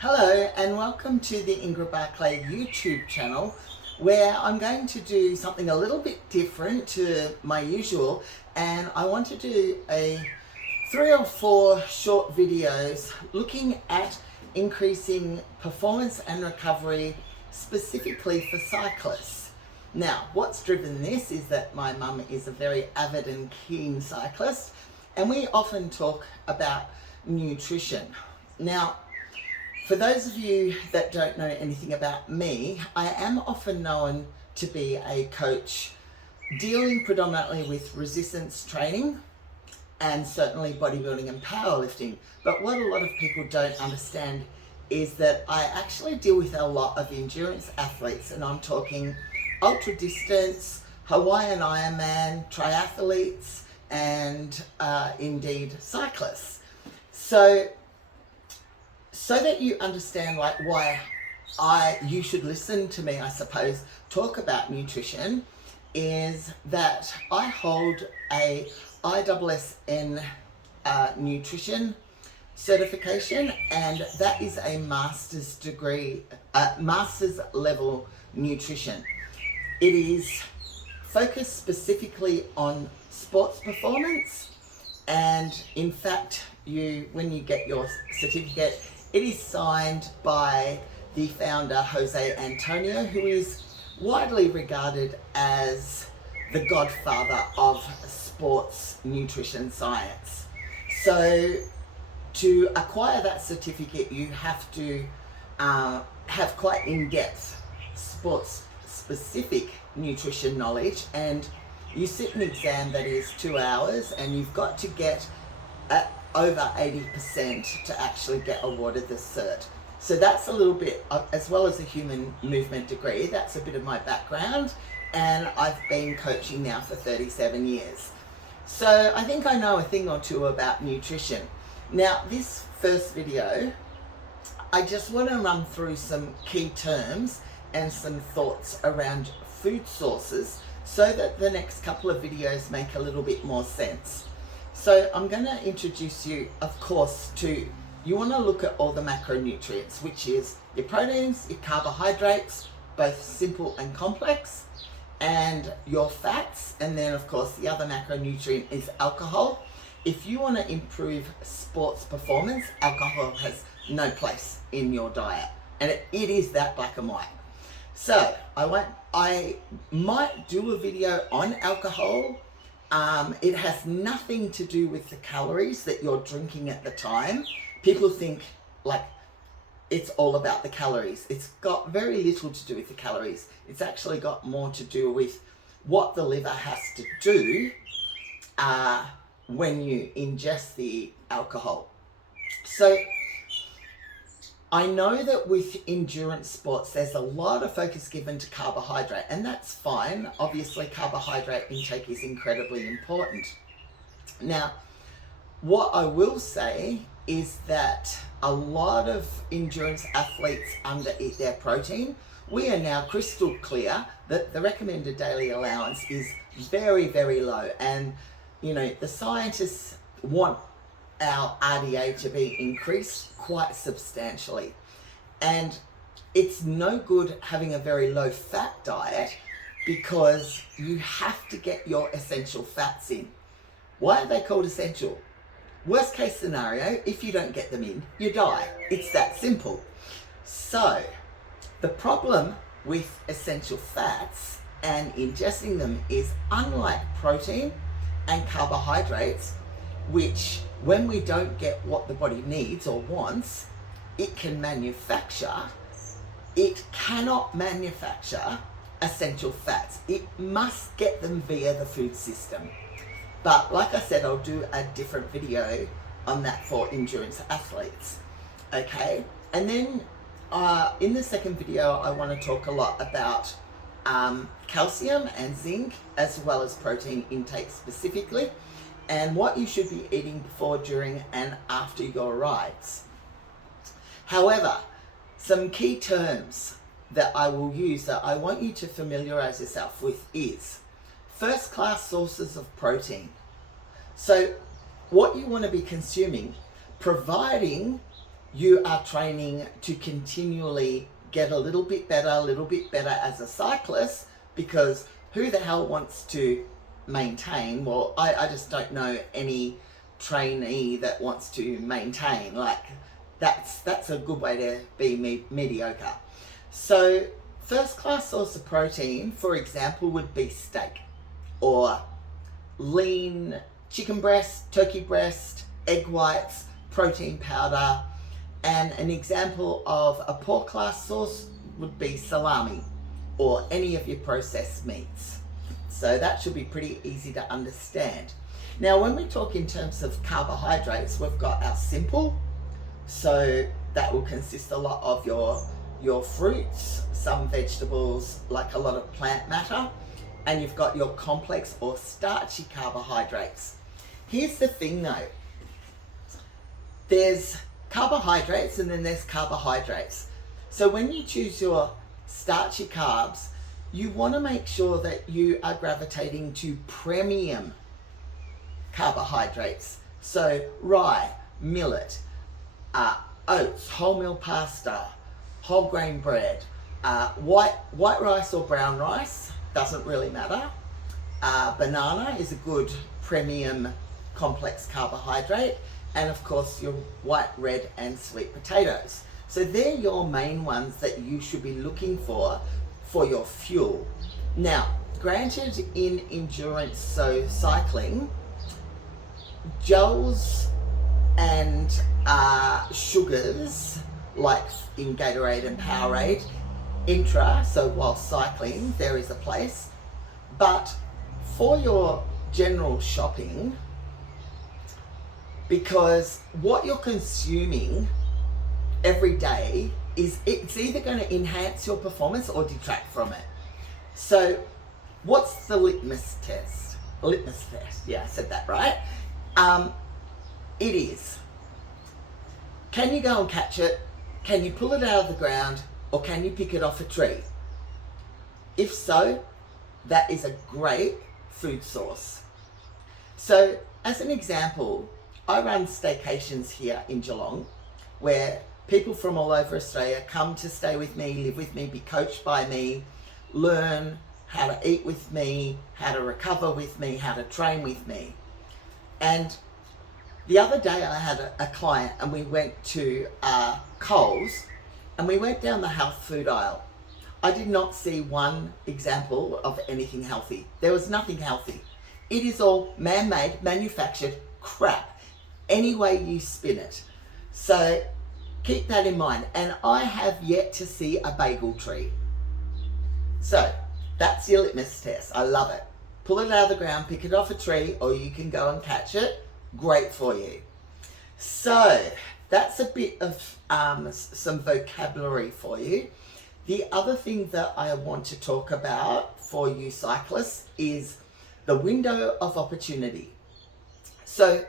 Hello and welcome to the Ingrid YouTube channel, where I'm going to do something a little bit different to my usual, and I want to do a 3 or 4 short videos looking at increasing performance and recovery specifically for cyclists. Now, what's driven this is that my mum is a very avid and keen cyclist, and we often talk about nutrition. Now, for those of you that don't know anything about me, I am often known to be a coach dealing predominantly with resistance training and certainly bodybuilding and powerlifting. But what a lot of people don't understand is that I actually deal with a lot of endurance athletes, and I'm talking ultra distance, Hawaiian Ironman, triathletes, and indeed cyclists. So that you understand why you should listen to me, I suppose, talk about nutrition, is that I hold a ISSN nutrition certification, and that is a master's degree, master's level nutrition. It is focused specifically on sports performance, and in fact, when you get your certificate, it is signed by the founder, Jose Antonio, who is widely regarded as the godfather of sports nutrition science. So to acquire that certificate, you have to have quite in-depth sports specific nutrition knowledge, and you sit an exam that is 2 hours, and you've got to get over 80% to actually get awarded the cert. So that's a little bit, as well as a human movement degree, that's a bit of my background, and I've been coaching now for 37 years. So I think I know a thing or two about nutrition. Now, this first video, I just want to run through some key terms and some thoughts around food sources so that the next couple of videos make a little bit more sense. So I'm going to introduce you, of course, you want to look at all the macronutrients, which is your proteins, your carbohydrates, both simple and complex, and your fats, and then of course the other macronutrient is alcohol. If you want to improve sports performance, alcohol has no place in your diet, and it is that black and white. So I might do a video on alcohol. It has nothing to do with the calories that you're drinking at the time. People think it's all about the calories. It's got very little to do with the calories. It's actually got more to do with what the liver has to do when you ingest the alcohol. So I know that with endurance sports, there's a lot of focus given to carbohydrate, and that's fine. Obviously, carbohydrate intake is incredibly important. Now, what I will say is that a lot of endurance athletes undereat their protein. We are now crystal clear that the recommended daily allowance is very, very low. And, the scientists want our RDA to be increased quite substantially. And it's no good having a very low fat diet, because you have to get your essential fats in. Why are they called essential? Worst case scenario, if you don't get them in, you die. It's that simple. So the problem with essential fats and ingesting them is, unlike protein and carbohydrates, which when we don't get what the body needs or wants, it can manufacture. It cannot manufacture essential fats. It must get them via the food system. But like I said, I'll do a different video on that for endurance athletes. Okay, and then in the second video, I want to talk a lot about calcium and zinc, as well as protein intake specifically, and what you should be eating before, during, and after your rides. However, some key terms that I will use that I want you to familiarize yourself with is first-class sources of protein. So what you want to be consuming, providing you are training to continually get a little bit better as a cyclist, because who the hell wants to maintain? Well, I just don't know any trainee that wants to maintain. Like, that's a good way to be mediocre. So first class source of protein, for example, would be steak or lean chicken breast, turkey breast, egg whites, protein powder. And an example of a poor class source would be salami or any of your processed meats. So that should be pretty easy to understand. Now, when we talk in terms of carbohydrates, we've got our simple. So that will consist a lot of your fruits, some vegetables, like a lot of plant matter. And you've got your complex or starchy carbohydrates. Here's the thing though. There's carbohydrates and then there's carbohydrates. So when you choose your starchy carbs, you want to make sure that you are gravitating to premium carbohydrates. So rye, millet, oats, wholemeal pasta, whole grain bread, white rice or brown rice, doesn't really matter. Banana is a good premium complex carbohydrate. And of course your white, red and sweet potatoes. So they're your main ones that you should be looking for your fuel. Now, granted, in endurance, so cycling, gels and sugars, like in Gatorade and Powerade, intra, so while cycling, there is a place. But for your general shopping, because what you're consuming every day it's either going to enhance your performance or detract from it. So what's the litmus test? Litmus test, yeah, I said that right. It is, can you go and catch it? Can you pull it out of the ground? Or can you pick it off a tree? If so, that is a great food source. So as an example, I run staycations here in Geelong, where people from all over Australia come to stay with me, live with me, be coached by me, learn how to eat with me, how to recover with me, how to train with me. And the other day I had a client and we went to Coles and we went down the health food aisle. I did not see one example of anything healthy. There was nothing healthy. It is all man-made, manufactured crap, any way you spin it. So keep that in mind. And I have yet to see a bagel tree. So that's your litmus test. I love it. Pull it out of the ground, pick it off a tree, or you can go and catch it. Great for you. So that's a bit of some vocabulary for you. The other thing that I want to talk about for you cyclists is the window of opportunity. So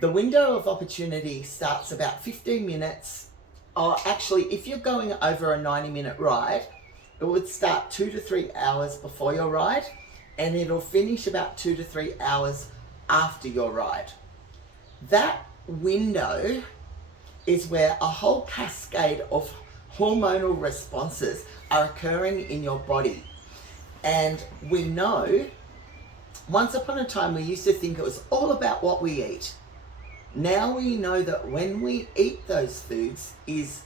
the window of opportunity starts about 15 minutes, or actually if you're going over a 90-minute ride, it would start 2 to 3 hours before your ride, and it'll finish about 2 to 3 hours after your ride. That window is where a whole cascade of hormonal responses are occurring in your body. And we know, once upon a time we used to think it was all about what we eat. Now we know that when we eat those foods is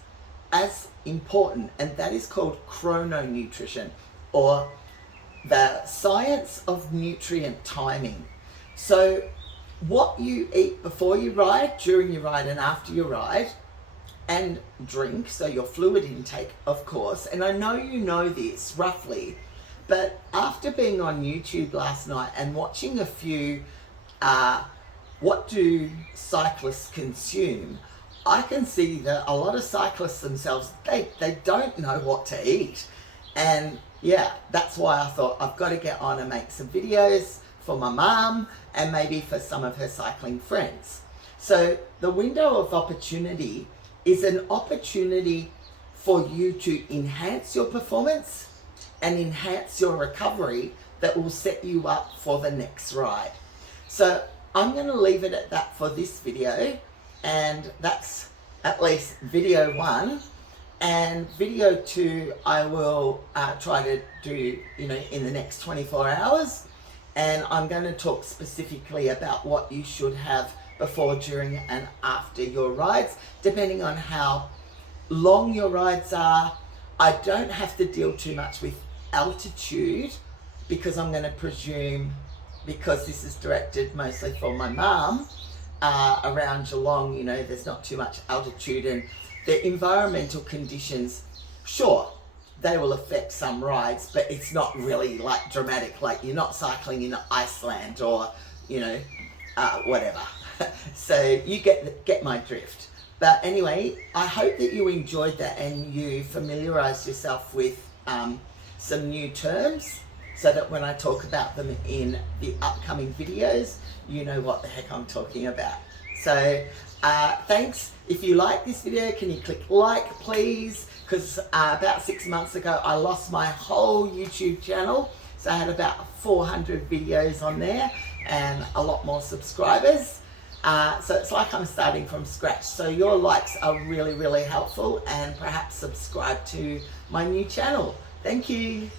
as important, and that is called chrononutrition, or the science of nutrient timing. So what you eat before you ride, during your ride and after your ride, and drink, so your fluid intake of course, and I know you know this roughly, but after being on YouTube last night and watching a few what do cyclists consume, I can see that a lot of cyclists themselves, they don't know what to eat. And yeah, that's why I thought I've got to get on and make some videos for my mum and maybe for some of her cycling friends. So the window of opportunity is an opportunity for you to enhance your performance and enhance your recovery that will set you up for the next ride. So I'm going to leave it at that for this video, and that's at least video 1, and video 2 I will try to do, you know, in the next 24 hours. And I'm going to talk specifically about what you should have before, during and after your rides, depending on how long your rides are. I don't have to deal too much with altitude because I'm going to presume, because this is directed mostly for my mum, around Geelong, you know, there's not too much altitude, and the environmental conditions, sure, they will affect some rides, but it's not really like dramatic, like you're not cycling in Iceland or, you know, whatever. So you get my drift. But anyway, I hope that you enjoyed that and you familiarised yourself with some new terms, so that when I talk about them in the upcoming videos, you know what the heck I'm talking about. So thanks. If you like this video, can you click like, please? Because about 6 months ago, I lost my whole YouTube channel. So I had about 400 videos on there and a lot more subscribers. So it's like I'm starting from scratch. So your likes are really, really helpful, and perhaps subscribe to my new channel. Thank you.